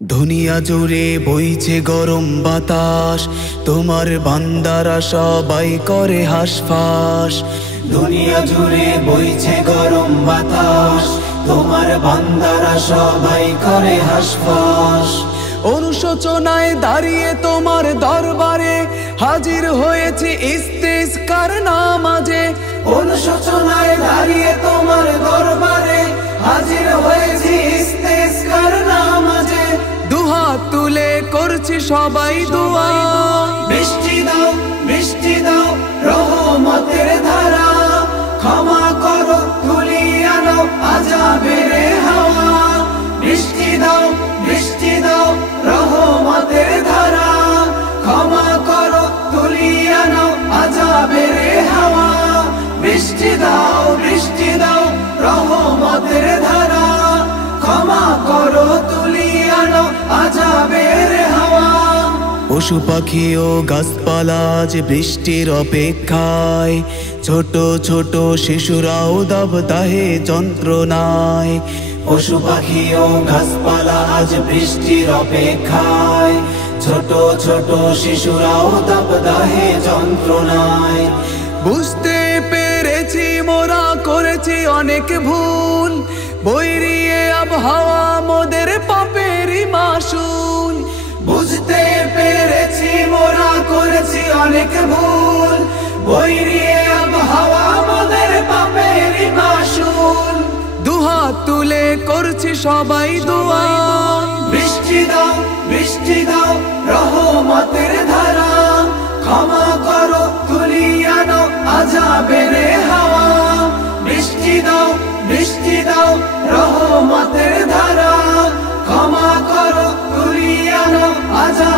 দুনিয়া জুড়ে বইছে গরম বাতাস, তোমার বান্দারা সবাই করে হাসফাস। দুনিয়া জুড়ে বইছে গরম বাতাস, তোমার বান্দারা সবাই করে হাসফাস। অনুশোচনায় দাঁড়িয়ে তোমার দরবারে হাজির হয়েছে ইস্তেসকার নামাজে। অনুশোচনায় দাঁড়িয়ে তোমার দরবারে হাজির হয়েছে ইস্তেসকার নামাজে। দুহাত তুলে করছি সবাই দোয়া, বৃষ্টি দাও বৃষ্টি দাও রহমতের ধারা। ক্ষমা করো তুলিয়ে আনো আযাবের হাওয়া। বৃষ্টি দাও বৃষ্টি দাও রহমতের ধারা। ক্ষমা করো তুলিয়ে আনো আযাবের হাওয়া। বৃষ্টি দাও রহমতের ধারা। ক্ষমা করো তুলিয়ে আনো আযাবের হাওয়া। পশু পাখি ও গাছপালা যে বৃষ্টির অপেক্ষায়, ছোট ছোট শিশুরাও দাবদাহে যন্ত্রণায়। পশু পাখি ও গাছপালা আজ বৃষ্টির অপেক্ষায়, ছোট ছোট শিশুরাও দাবদাহে যন্ত্রণায়। বুঝতে পেরেছি মোরা করেছি অনেক ভুল, বৈরিয়ে আবহাওয়া মোদের পাপেরই মাসুল। বুঝতে পেরেছি মোরা করেছি অনেক ভুল, বৈরিয়ে আবহাওয়া মোদের পাপেরই মাসুল। দুহাত তুলে করছি সবাই দোয়া, বৃষ্টি দাও রহমতের ধারা। ক্ষমা করো তুলিয়ে আনো আযাবের হাওয়া। বৃষ্টি দাও রহমতের ধারা। ক্ষমা করো তুলিয়ে আনো আযাবের